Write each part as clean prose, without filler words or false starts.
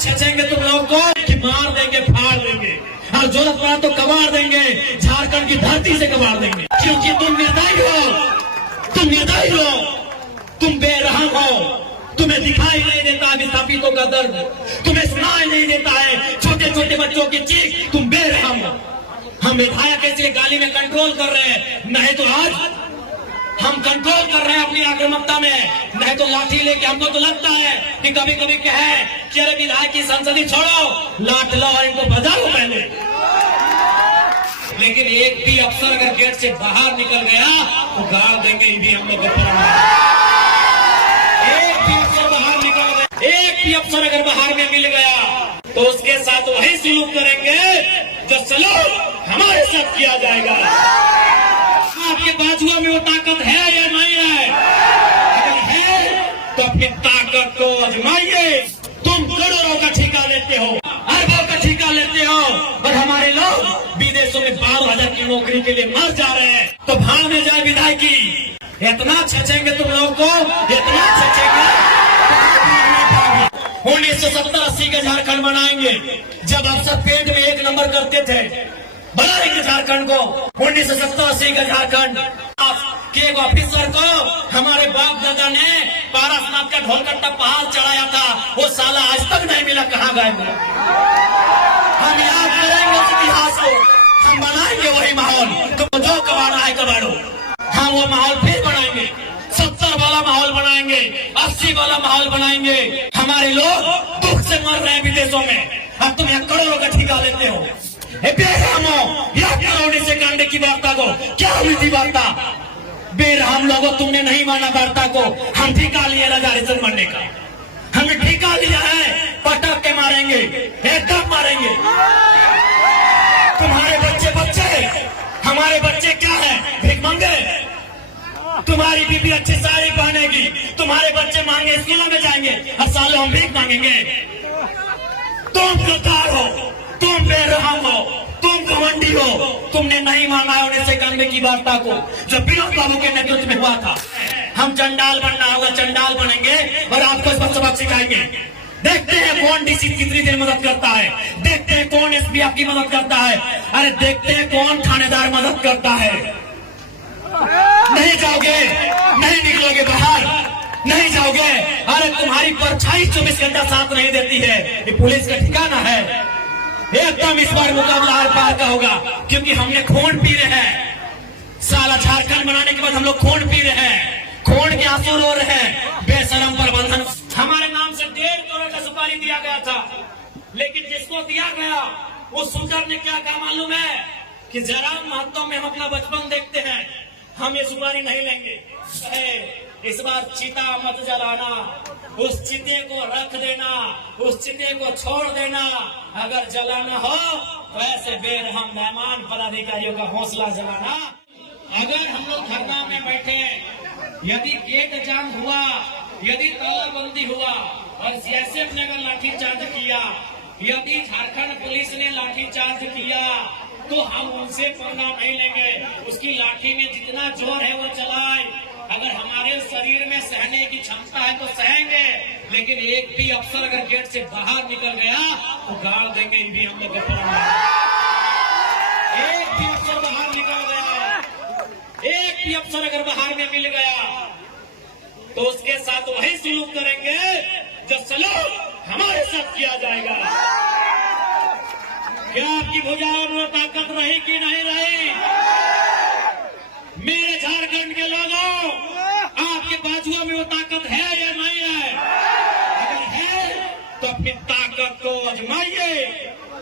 छेचेंगे तुम लोगों को कि मार देंगे, फाड़ देंगे, और जरूरत पड़ा तो कबाड़ देंगे, झारखंड की धरती से कबाड़ देंगे। क्योंकि तुम निर्दयी हो, तुम निर्दयी हो, तुम बेरहम हो, तुम्हें दिखाई नहीं देता विस्थापितों का दर्द, तुम्हें सुनाई नहीं देता है छोटे छोटे बच्चों की चीख, तुम बेरहम हो। हम विधायक इसलिए गाली में कंट्रोल कर रहे हैं, नहीं तो आज हम कंट्रोल कर रहे हैं अपनी आक्रामकता में, नहीं तो लाठी लेके हमको तो लगता है कि कभी कभी कहे कि अरे विधायक की संसदी छोड़ो, लाठ लो और इनको बजाओ पहले। लेकिन एक भी अफसर अगर गेट से बाहर निकल गया तो गाड़ देंगे ये भी हम लोग। एक भी अफसर बाहर निकल गया, एक भी अफसर अगर बाहर में मिल गया तो उसके साथ वही सलूक करेंगे जो सलूक हमारे साथ किया जाएगा। आपके बाजुओं में वो ताकत है या नहीं है? अगर है तो अपनी ताकत को आजमाइए। तुम करोड़ों का ठेका लेते हो, अरबों का ठेका लेते हो, और हमारे लोग विदेशों में 12,000 की नौकरी के लिए मर जा रहे हैं। तो भाग में जाए विधायकी, इतना छेचेंगे तुम लोगों को, इतना छेचेंगे। 1970-80 का झारखंड बनाएंगे, जब अफसर पेट में 1 नंबर करते थे, बनाएंगे झारखंड को। 1970-80 का झारखंड के एक ऑफिसर को हमारे बाप दादा ने पारसनाथ का ढोलकट्टा पहाड़ चढ़ाया था, वो साला आज तक नहीं मिला, कहाँ गए? हम याद करेंगे उस इतिहास को, हम बनाएंगे वही माहौल। तो जो कबाड़ा है कबाड़ो, हम वो माहौल फिर बनाएंगे, 70 वाला माहौल बनाएंगे, 80 वाला माहौल बनाएंगे। हमारे लोग दुख से मर रहे हैं विदेशों में, अब तुम यहाँ करोड़ों का ठेका लेते हो। से कांडे की वार्ता को क्या हुई थी वार्ता? बेरहम लोगों, तुमने नहीं माना वार्ता को। हम ठेका लिए राजा रिजन बनने का, हमने ठेका लिया है, पटक के मारेंगे, एकदम मारेंगे। तुम्हारे बच्चे हमारे बच्चे क्या है? भीख मांगे। तुम्हारी बीबी अच्छी साड़ी पहनेगी, तुम्हारे बच्चे मांगे स्कूलों में जाएंगे, और सालों हम भीख मांगेंगे। तुम गद्दार हो, तुम बेरहम हो, तुम घमंडी हो। तुमने नहीं माना है 1991 की वार्ता को, जब विनोद बाबू के नेतृत्व में हुआ था। हम चंडाल बनना होगा, चंडाल बनेंगे और आपको सबक सिखाएंगे। देखते हैं कौन डीसी कितनी देर मदद करता है, देखते हैं कौन एसपी आपकी मदद करता है, अरे देखते हैं कौन थानेदार मदद करता है। नहीं जाओगे, नहीं निकलोगे बाहर, नहीं जाओगे। अरे तुम्हारी परछाई 24 घंटा साथ नहीं देती है, ये पुलिस का ठिकाना है। एकदम इस बार मुकाबला आर पार का होगा, क्योंकि हमने खून पी रहे हैं। साला झारखंड बनाने के बाद हम लोग खून पी रहे हैं, खून के आंसू रो रहे हैं। बेशरम प्रबंधन, हमारे नाम से 1.5 करोड़ का सुपारी दिया गया था, लेकिन जिसको दिया गया उस शूटर ने क्या कहा मालूम है? कि जयराम महतो में हम अपना बचपन देखते हैं, हम ये सुपारी नहीं लेंगे। इस बार चिता मत जलाना, उस चिते को रख देना, उस चिते को छोड़ देना। अगर जलाना हो तो ऐसे बेरहम मेहमान पदाधिकारियों का हौसला जलाना। अगर हम लोग धरना में बैठे, यदि गेट जाम हुआ, यदि तालाबंदी हुआ और सीएसएफ ने अगर लाठीचार्ज किया, यदि झारखंड पुलिस ने लाठीचार्ज किया, तो हम उनसे पन्ना नहीं लेंगे। उसकी लाठी में जितना जोर है वो चलाए। अगर हमारे शरीर में सहने की क्षमता है तो सहेंगे, लेकिन एक भी अफसर अगर गेट से बाहर निकल गया तो गाड़ देंगे ये भी हम लोग। एक भी अफसर बाहर निकल गया, एक भी अफसर अगर बाहर में मिल गया तो उसके साथ वही सलूक करेंगे जो सलूक हमारे साथ किया जाएगा। क्या आपकी भुजाओं में ताकत रही कि नहीं रही? मेरे झारखंड के लोगों, आपके बाजुओं में वो ताकत है या नहीं है? अगर है तो अपनी ताकत को आजमाइए,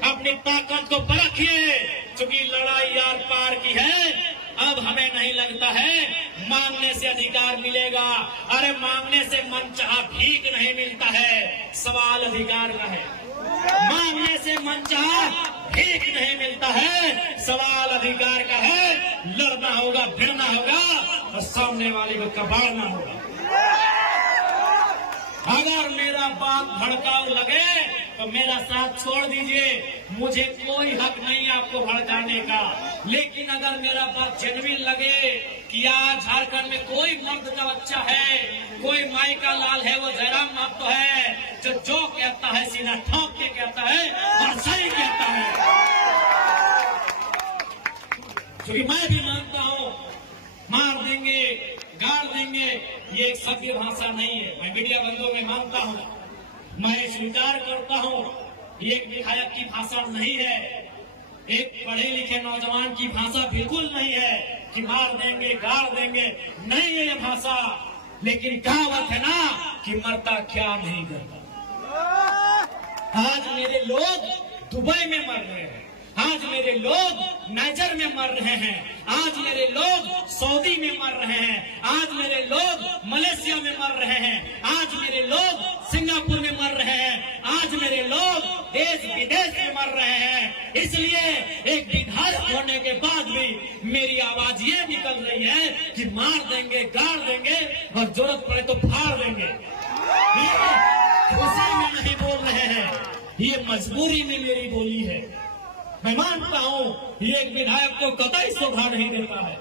अपनी ताकत को परखिए। चूंकि लड़ाई यार पार की है, अब हमें नहीं लगता है मांगने से अधिकार मिलेगा। अरे मांगने से मनचाहा भीख नहीं मिलता है, सवाल अधिकार का है। मांगने से मनचाहा भीख नहीं मिलता है, सवाल अधिकार का है। लड़ना होगा, भिड़ना होगा और सामने वाले को कबाड़ना होगा। अगर मेरा बात भड़काऊ लगे तो मेरा साथ छोड़ दीजिए, मुझे कोई हक नहीं है आपको भड़काने का। लेकिन अगर मेरा बात जेन्युइन लगे कि आज झारखंड में कोई मर्द का बच्चा है, कोई माई का लाल है, वो जयराम महतो है, जो कहता है सीधा ठोक क्योंकि मैं भी मानता हूं मार देंगे, गाड़ देंगे, ये एक सभ्य भाषा नहीं है। मैं मीडिया बंधुओं में मानता हूं, मैं स्वीकार करता हूं, ये एक विधायक की भाषा नहीं है, एक पढ़े लिखे नौजवान की भाषा बिल्कुल नहीं है कि मार देंगे, गाड़ देंगे, नहीं है ये भाषा। लेकिन कहावत है ना कि मरता क्या नहीं करता। आज मेरे लोग दुबई में मर रहे हैं, आज मेरे लोग नाइजर में मर रहे हैं, आज मेरे लोग सऊदी में मर रहे हैं, आज मेरे लोग मलेशिया में मर रहे हैं, आज मेरे लोग सिंगापुर में मर रहे हैं, आज मेरे लोग देश विदेश में मर रहे हैं। इसलिए एक विधायक होने के बाद भी मेरी आवाज ये निकल रही है कि मार देंगे, गाड़ देंगे और जरूरत पड़े तो फाड़ देंगे। ये खुशी में नहीं बोल रहे हैं, ये मजबूरी में मेरी बोली है। मैं मानता हूं ये एक विधायक को कतई शोभा नहीं देता है,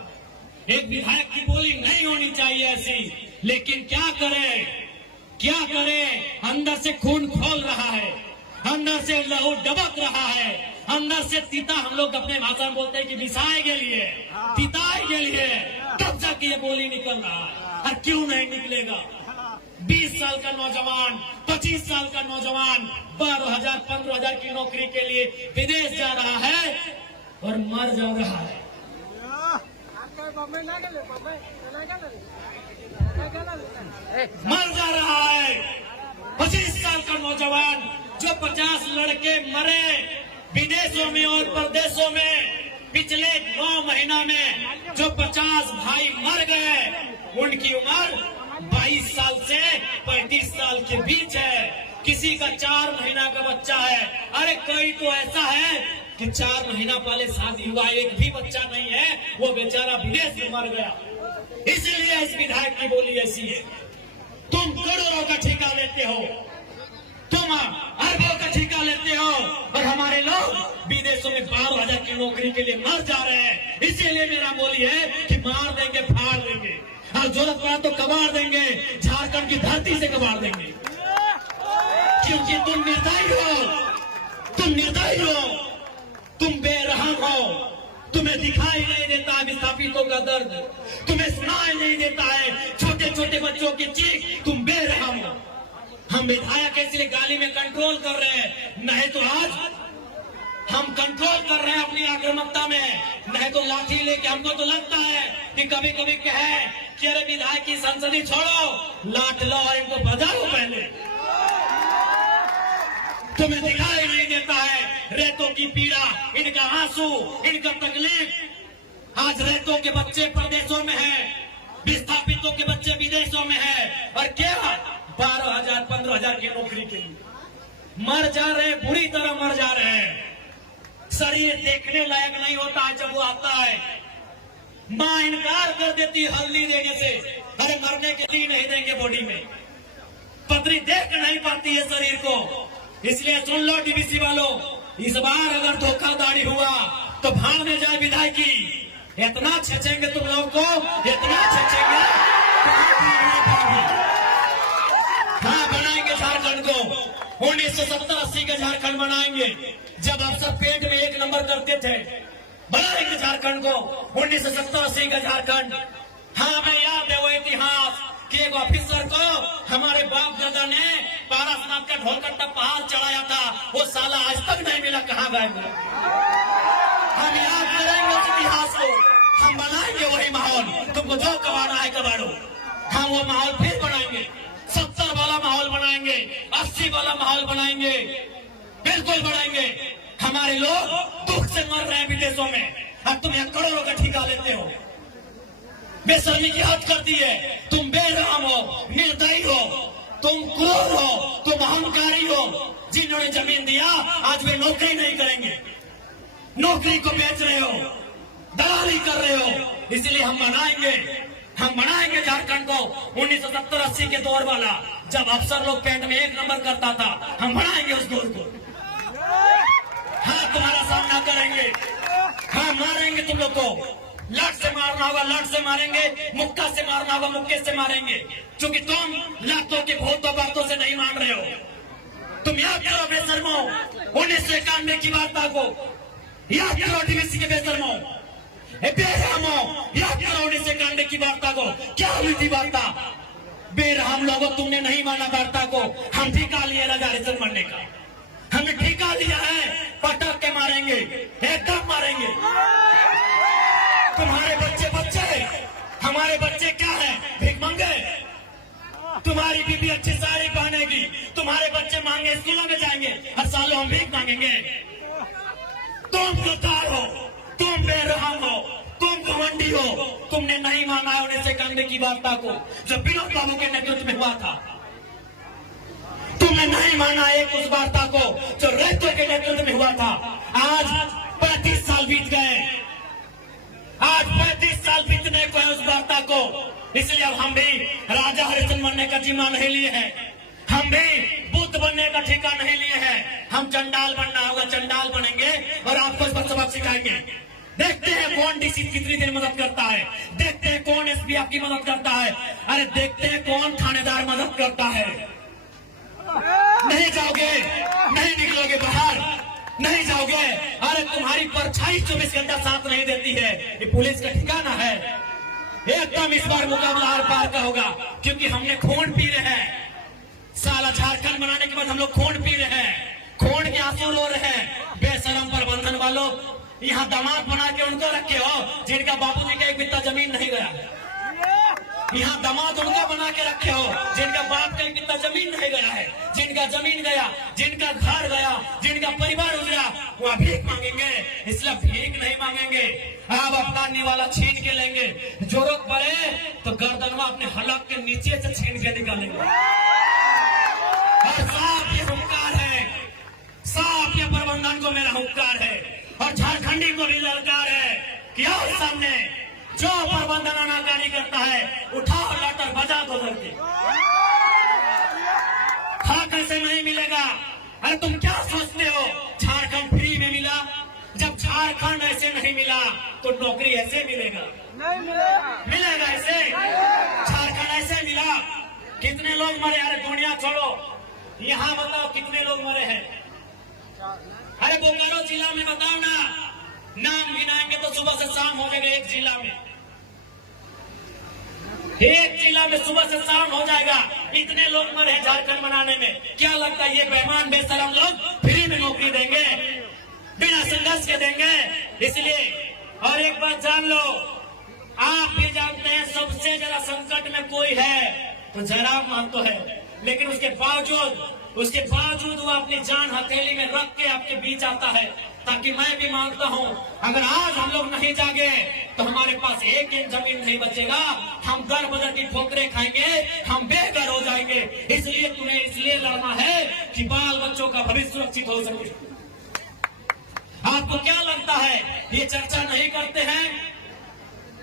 एक विधायक की बोली नहीं होनी चाहिए ऐसी, लेकिन क्या करे, क्या करे, अंदर से खून खोल रहा है, अंदर से लहू डबक रहा है, अंदर से तीता, हम लोग अपने भाषा में बोलते हैं कि बिसाए के लिए, तिताए के लिए, तब जाके ये बोली निकल रहा है। और क्यों नहीं निकलेगा? 20 साल का नौजवान, 25 साल का नौजवान 12,000 15,000 की नौकरी के लिए विदेश जा रहा है और मर जा रहा है। मर जा रहा है 25 साल का नौजवान, जो 50 लड़के मरे विदेशों में और प्रदेशों में पिछले 9 महीना में, जो 50 भाई मर गए, उनकी उम्र 22 साल से 35 साल के बीच है। किसी का 4 महीना का बच्चा है, अरे कोई तो ऐसा है कि 4 महीना पहले शादी हुआ, एक भी बच्चा नहीं है, वो बेचारा विदेश में मर गया। इसलिए इस विधायक की बोली ऐसी है। तुम करोड़ों का ठेका लेते हो, तुम अरबों का ठेका लेते हो, और हमारे लोग विदेशों में 12,000 की नौकरी के लिए मर जा रहे हैं। इसीलिए मेरा बोली है कि मार देंगे, फाड़ देंगे, और जरूरत पड़ा तो कबाड़ देंगे, झारखंड की धरती से कबाड़ देंगे। क्योंकि तुम निर्दयी हो, तुम निर्दयी हो, तुम बेरहम हो, तुम्हें दिखाई नहीं देता है विस्थापितों का दर्द, तुम्हें सुनाई नहीं देता है छोटे छोटे बच्चों की चीख, तुम बेरहम हो। हम विधायक इसलिए गाली में कंट्रोल कर रहे हैं, नहीं तो आज हम कंट्रोल कर रहे हैं अपनी आक्रामकता में, नहीं तो लाठी लेके हमको तो लगता है कि कभी कभी कहे कि अरे विधायक की संसदी छोड़ो, लाठ लो और इनको बजाओ पहले। तुम्हें दिखाई नहीं देता है रेतों की पीड़ा, इनका आंसू, इनका तकलीफ। आज रेतों के बच्चे प्रदेशों में हैं, विस्थापितों के बच्चे विदेशों में हैं, और क्या 12,000 15,000 की नौकरी के लिए मर जा रहे, बुरी तरह मर जा रहे हैं। शरीर देखने लायक नहीं होता है जब वो आता है, मां इनकार कर देती है हल्दी देने से, अरे मरने के लिए नहीं देंगे बॉडी में, पतरी देख नहीं पाती है शरीर को। इसलिए सुन लो डीवीसी वालों, इस बार अगर धोखाधड़ी हुआ तो भाड़ में जाए विधायकी, इतना छेचेंगे तुम लोगों को, इतना छेचेंगे। हाँ, बनाएंगे झारखंड को, 1970-80 का झारखंड बनाएंगे, जब अफसर पेट में 1 नंबर करते थे। बनाएंगे झारखंड को, 1970-80 का झारखंड। हाँ, मैं याद है वो इतिहास कि एक ऑफिसर को हमारे बाप दादा ने पारसनाथ का ढोलकट्टा पहाड़ चढ़ाया था, वो साला आज तक नहीं मिला, कहाँ गए मिला। हम याद करेंगे उस इतिहास को, हम बनाएंगे वही माहौल, तुमको जो कबाड़ा है कबाड़ो, हम वो माहौल फिर बनाएंगे, 70 वाला माहौल बनाएंगे, 80 वाला माहौल बनाएंगे, बिल्कुल बनाएंगे। हमारे लोग दुख से मर रहे हैं विदेशों में, और तुम यहाँ करोड़ों का ठेका लेते हो। बेशर्मी की हद करती है, तुम बेरहम हो, निर्दयी हो, तुम क्रूर हो, तुम अहंकारी हो। जिन्होंने जमीन दिया आज वे नौकरी नहीं करेंगे, नौकरी को बेच रहे हो, दलाली कर रहे हो। इसलिए हम बनाएंगे झारखंड को 1970-80 के दौर वाला, जब अफसर लोग पेट में 1 नंबर करता था, हम बनाएंगे उस दौर को। हाँ, तुम्हारा सामना करेंगे, हाँ मारेंगे तुम लोग को, लट से मारना होगा लट से मारेंगे, मुक्का से मारना होगा मुक्के से मारेंगे, क्योंकि तुम लातों के भूतों बातों से नहीं मान रहे हो। तुम याद करो बेशर्मो 1991 की वार्ता को, याद करो डीवीसी के बेशर्मो, बेरहमो याद करो 1991 की वार्ता को। क्या हुई थी वार्ता? बेरहम लोगों, तुमने नहीं माना वार्ता को। हम ठिका लिया राजा हरिश्चंद्र मरने का, हमने ठिका लिया है, पटक के मारेंगे, एकदम मारेंगे। तुम्हारे बच्चे हमारे बच्चे क्या है? भिखमंगे। तुम्हारी बीबी अच्छी साड़ी पहनेगी, तुम्हारे बच्चे मांगे स्कूलों में जाएंगे, हर साल हम भीख मांगेंगे। तुम गद्दार हो, तुम बेरहम हो, तुम घमंडी हो। तुमने नहीं माना है 1991 की वार्ता को, जब विनोद बाबू के नेतृत्व में हुआ था। तुमने नहीं माना एक उस वार्ता को जो रेतो के नेतृत्व में हुआ था। आज 35 साल बीत गए, आज 35 साल बीतने को है उस वार्ता को। इसलिए अब हम भी राजा हरिश्चंद्र बनने का जिम्मा नहीं लिए हैं, हम भी बुद्ध बनने का ठेका नहीं लिए हैं। हम चंडाल बनना होगा, चंडाल बनेंगे और आपको इस पर सबक सिखाएंगे। देखते हैं कौन डीसी कितनी देर मदद करता है, देखते हैं कौन एसपी आपकी मदद करता है, अरे देखते हैं कौन थानेदार मदद करता है। नहीं जाओगे, नहीं निकलोगे बाहर, नहीं जाओगे। अरे तुम्हारी परछाई 24 घंटा साथ नहीं देती है, ये पुलिस का ठिकाना है। एकदम इस बार मुकाबला आर पार का होगा, क्योंकि हमने खून पी रहे हैं। साला झारखंड बनाने के बाद हम लोग खून पी रहे हैं, खून के आंसू रो रहे हैं। बेशरम प्रबंधन वालों, यहाँ दामाद बना के उनको रखे हो जिनका बापूजी का एक बित्ता जमीन नहीं गया। यहाँ दामाद उनका बना के रखे हो जिनका बाप का एक बित्ता जमीन नहीं गया है। जिनका जमीन गया, जिनका घर गया, जिनका परिवार उजड़ा, वह भीख मांगेंगे। इसलिए भीख नहीं मांगेंगे, अब अपना निवाला छीन के लेंगे। जरूरत पड़े तो गर्दनवा अपने हलक के नीचे से छीन के निकालेंगे। और साफ ये हुंकार है, साफ ये प्रबंधन को मेरा हुंकार है और झारखंडी को भी ललकार है कि आओ सामने, जो प्रबंधन आनाकानी करता है उठाओ लाटर बजा दो करके। हाँ, कैसे नहीं मिलेगा? अरे तुम क्या सोचते हो झारखंड फ्री में मिला? जब झारखंड ऐसे नहीं मिला तो नौकरी ऐसे मिलेगा? नहीं मिलेगा। मिलेगा ऐसे? झारखंड ऐसे मिला? कितने लोग मरे? अरे दुनिया छोड़ो, यहाँ बताओ कितने लोग मरे हैं? अरे बोकारो जिला में बताओ ना, नाम गिनाएंगे तो सुबह से शाम हो जाएगा। एक जिला में सुबह से शाम हो जाएगा। इतने लोग मरे हैं झारखंड बनाने में। क्या लगता है ये बेईमान बेशरम लोग फ्री में नौकरी देंगे, बिना संघर्ष के देंगे? इसलिए और एक बात जान लो, आप भी जानते हैं सबसे ज्यादा संकट में कोई है तो जयराम महतो है, लेकिन उसके बावजूद वो अपनी जान हथेली में रख के आपके बीच आता है। ताकि मैं भी मानता हूँ, अगर आज हम लोग नहीं जागे तो हमारे पास एक जमीन नहीं बचेगा, हम दर बदर की ठोकरें खाएंगे, हम बेघर हो जाएंगे। इसलिए तुम्हें इसलिए लड़ना है कि बाल बच्चों का भविष्य सुरक्षित हो सके। आपको क्या लगता है ये चर्चा नहीं करते हैं?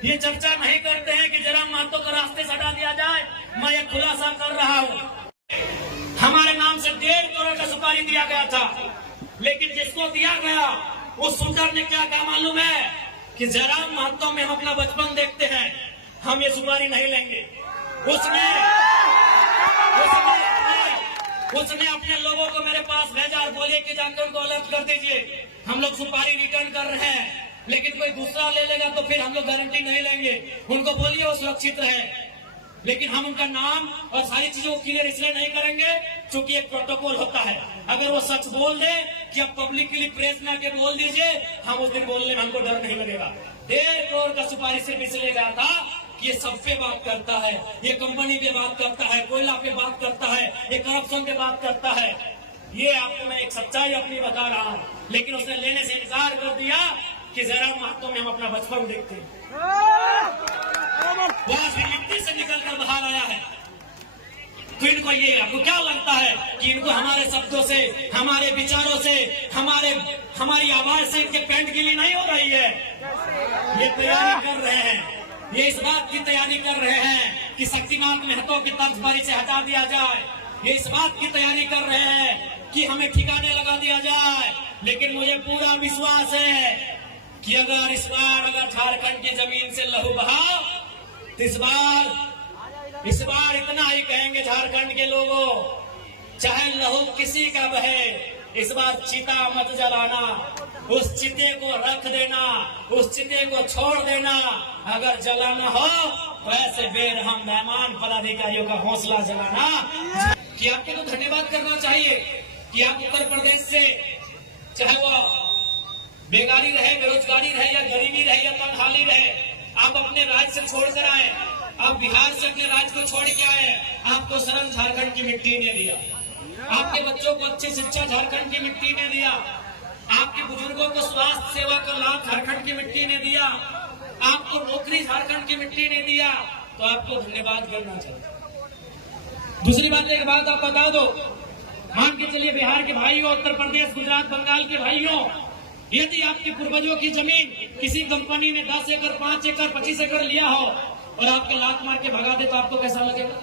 ये चर्चा नहीं करते हैं कि जयराम महतो को रास्ते से हटा दिया जाए? मैं ये खुलासा कर रहा हूँ, हमारे नाम से 1.5 करोड़ का सुपारी दिया गया था, लेकिन जिसको दिया गया उस शूटर ने क्या कहा मालूम है? कि जयराम महतो में हम अपना बचपन देखते हैं, हम ये सुपारी नहीं लेंगे। उसने अपने लोगों को मेरे पास भेजा और बोले कि जाकर उनको अलर्ट कर दीजिए, हम लोग सुपारी रिटर्न कर रहे हैं, लेकिन कोई दूसरा ले लेगा तो फिर हम लोग गारंटी नहीं लेंगे। उनको बोलिए वो सुरक्षित रहे, लेकिन हम उनका नाम और सारी चीजों को क्लियर इसलिए नहीं करेंगे क्योंकि एक प्रोटोकॉल होता है। अगर वो सच बोल दे कि अब पब्लिकली प्रेस में आके बोल दीजिए, हम उस दिन बोलने में हमको डर नहीं लगेगा। 1.5 करोड़ का सुपारी सिर्फ इसलिए गया था कि ये सब पे बात करता है, ये कंपनी पे बात करता है, कोयला पे बात करता है, ये करप्शन पे बात करता है। ये आपको मैं एक सच्चाई अपनी बता रहा हूँ, लेकिन उसने लेने से इनकार कर दिया कि जयराम महतो में हम अपना बचपन देखते हैं। वहां से मिट्टी से निकलकर बाहर आया है। तो इनको ये आपको क्या लगता है कि इनको हमारे शब्दों से, हमारे विचारों से, हमारी आवाज से इनके पेंट गिली नहीं हो रही है? ये तैयारी कर रहे हैं, ये इस बात की तैयारी कर रहे हैं कि शक्तिनाथ महतो की तर्ज पर इसे हटा दिया जाए। ये इस बात की तैयारी कर रहे हैं कि हमें ठिकाने लगा दिया जाए। लेकिन मुझे पूरा विश्वास है कि अगर इस बार झारखंड की जमीन से लहू बहा तो इस बार इतना ही कहेंगे झारखंड के लोगों, चाहे लहू किसी का बहे, इस बार चीता मत जलाना। उस चिते को रख देना, उस चिते को छोड़ देना। अगर जलाना हो तो ऐसे बेरहम मेहमान पदाधिकारियों का हौसला जलाना। कि आपको तो धन्यवाद करना चाहिए कि आप उत्तर प्रदेश से, चाहे वो बेकारी रहे, बेरोजगारी रहे, या गरीबी रहे, या तंगहाली रहे, आप अपने राज्य से छोड़कर आए। आप बिहार से अपने राज्य को छोड़ के आए। आपको शरण झारखंड की मिट्टी ने दिया, आपके बच्चों को अच्छी शिक्षा झारखंड की मिट्टी ने दिया, आपके बुजुर्गों को स्वास्थ्य सेवा का लाभ झारखंड की मिट्टी ने दिया, आपको नौकरी झारखंड की मिट्टी ने दिया, तो आपको धन्यवाद करना चाहिए। दूसरी बात, एक बात आप बता दो, मान के चलिए बिहार के भाइयों, उत्तर प्रदेश, गुजरात, बंगाल के भाइयों, यदि आपके पूर्वजों की जमीन किसी कंपनी ने 10 एकड़, 5 एकड़, 25 एकड़ लिया हो और आपके लात मार के भगा दे, तो आपको कैसा लगेगा?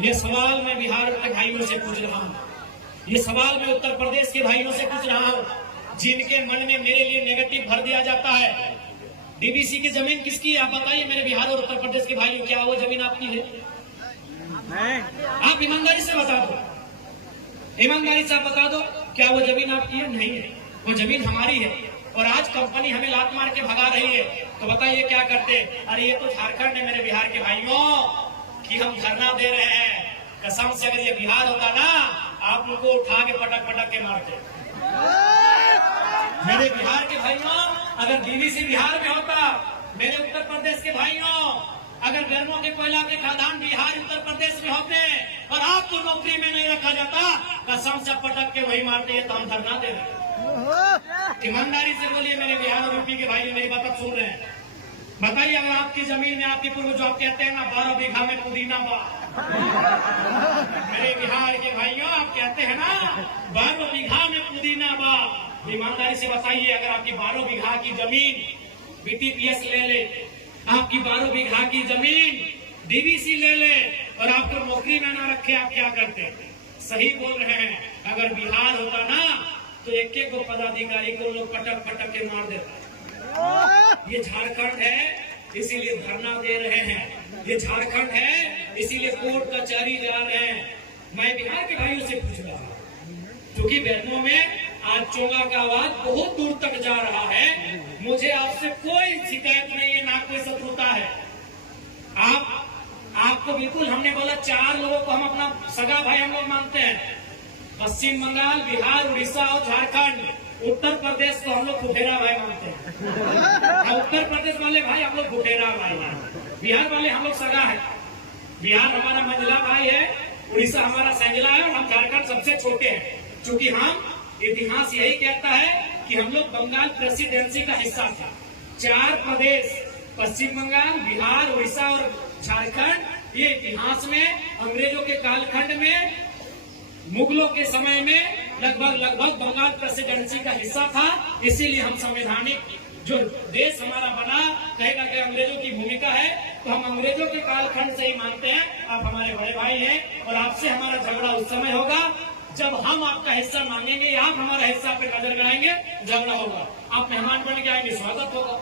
ये सवाल मैं बिहार के भाइयों से पूछ रहा हूँ, ये सवाल मैं उत्तर प्रदेश के भाइयों से पूछ रहा हूँ, जिनके मन में मेरे लिए नेगेटिव भर दिया जाता है। डीबीसी की जमीन किसकी है? आप बताइए मेरे बिहार और उत्तर प्रदेश के भाइयों, क्या वो जमीन आपकी है? आप ईमानदारी से बता दो, ईमानदारी से आप बता दो, क्या वो जमीन आपकी है? नहीं है, वो जमीन हमारी है। और आज कंपनी हमें लात मार के भगा रही है, तो बताइए क्या करते? अरे ये तो झारखंड है मेरे बिहार के भाइयों, कि हम धरना दे रहे हैं। कसम से अगर ये बिहार होता ना, आप उनको उठा के पटक पटक के मारते। मेरे बिहार के भाइयों, अगर डीवीसी बिहार में होता, मेरे उत्तर प्रदेश के भाइयों, अगर गर्मों के कोयला के खदान बिहार उत्तर प्रदेश में होते और आपको नौकरी में नहीं रखा जाता, कसम से पटक के वही मारते हैं, तो हम धरना दे रहे। ईमानदारी से बोलिए मेरे बिहार और यूपी के भाई, मेरी बात सुन रहे हैं, बताइए अगर आपकी जमीन में आपके पूर्वज आप कहते हैं ना 12 बीघा में पुदीना बा, मेरे बिहार के भाइयों आप कहते हैं ना 12 बीघा में पुदीना बा, ईमानदारी से बताइए अगर आपकी 12 बीघा की जमीन बीटीपीएस ले ले, आपकी 12 बीघा की जमीन डीवीसी ले ले और आपको नौकरी में ना रखे, आप क्या करते? सही बोल रहे हैं, अगर बिहार होता ना तो एक एक पदाधिकारी को लोग पटक पटक के मार देता। ये झारखंड है इसीलिए धरना दे रहे हैं, ये झारखंड है इसीलिए कोर्ट कचहरी जा रहे हैं। मैं बिहार के भाइयों से पूछ रहा हूँ, क्योंकि बैतूल में आज चोंगा का आवाज बहुत दूर तक जा रहा है, मुझे आपसे कोई शिकायत नहीं है, ना कोई शत्रुता है। आपको बिल्कुल हमने बोला 4 लोगों को हम अपना सगा भाई हम लोग मानते हैं, पश्चिम बंगाल, बिहार, उड़ीसा और झारखंड। उत्तर प्रदेश को हम लोग फुफेरा भाई मानते हैं। उत्तर प्रदेश वाले भाई हम लोग फुफेरा भाई हैं, बिहार वाले हम लोग सगा है। बिहार हमारा मंझला भाई है, उड़ीसा हमारा संजला है और हम झारखंड सबसे छोटे हैं, क्योंकि हम इतिहास यही कहता है कि हम लोग बंगाल प्रेसिडेंसी का हिस्सा था। 4 प्रदेश पश्चिम बंगाल, बिहार, उड़ीसा और झारखंड, ये इतिहास में अंग्रेजों के कालखंड में, मुगलों के समय में लगभग बंगाल प्रेसिडेंसी का हिस्सा था। इसीलिए हम संवैधानिक जो देश हमारा बना, कहेगा कि अंग्रेजों की भूमिका है, तो हम अंग्रेजों के कालखंड से ही मानते हैं। आप हमारे बड़े भाई हैं और आपसे हमारा झगड़ा उस समय होगा जब हम आपका हिस्सा मांगेंगे, आप हमारा हिस्सा पे नजर गड़ाएंगे, झगड़ा होगा। आप मेहमान बन के आएंगे, स्वागत होगा,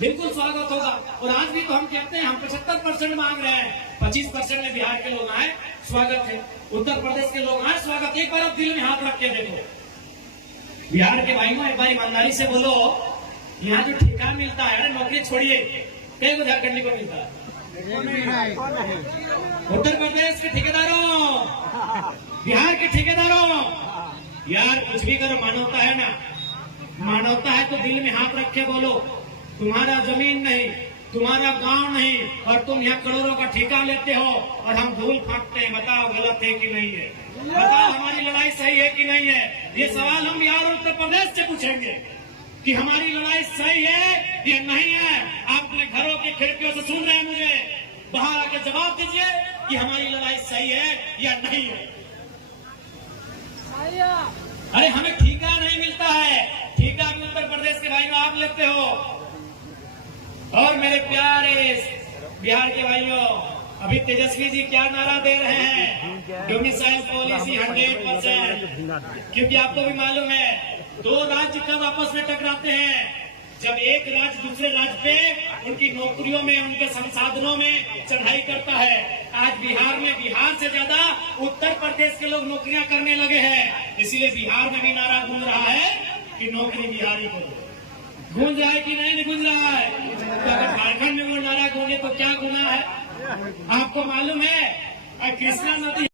बिल्कुल स्वागत होगा। और आज भी तो हम कहते हैं हम 75% मांग रहे हैं, 25% में बिहार के लोग आए, स्वागत है। उत्तर प्रदेश के लोग आए, स्वागत। एक बार आप दिल में हाथ रख के देखो, बिहार के भाइयों एक बार ईमानदारी से बोलो, यहाँ जो ठेका मिलता है, अरे नौकरी छोड़िए, कई को झारखंडी को मिलता है? उत्तर प्रदेश के ठेकेदारों, बिहार के ठेकेदारों, यार कुछ भी करो, मानवता है ना, मानवता है तो दिल में हाथ रख के बोलो, तुम्हारा जमीन नहीं, तुम्हारा गांव नहीं, और तुम यहाँ करोड़ों का ठेका लेते हो और हम धूल फाटते हैं। बताओ गलत है कि नहीं है? बताओ हमारी लड़ाई सही है कि नहीं है? ये सवाल हम बिहार और उत्तर प्रदेश से पूछेंगे कि हमारी लड़ाई सही है या नहीं है। आप अपने घरों की खिड़कियों से सुन रहे हैं मुझे, बाहर आके जवाब दीजिए कि हमारी लड़ाई सही है या नहीं है। अरे हमें ठेका नहीं मिलता है, ठेका भी उत्तर प्रदेश के भाइयों आप लेते हो। और मेरे प्यारे बिहार के भाइयों, अभी तेजस्वी जी क्या नारा दे रहे हैं? डोमिसाइल पॉलिसी 100%, क्योंकि आपको भी मालूम है 2 राज्य कब आपस में टकराते हैं, जब एक राज्य दूसरे राज्य पे उनकी नौकरियों में, उनके संसाधनों में चढ़ाई करता है। आज बिहार में, बिहार से ज्यादा उत्तर प्रदेश के लोग नौकरियां करने लगे हैं। इसीलिए बिहार में भी नारा गूंज रहा है कि नौकरी बिहारी को दो। गूंज रहा है कि नहीं गूंज रहा है? तो अगर झारखंड में वो नारा गूंजे तो क्या गुना है? आपको मालूम है कृष्णा नदी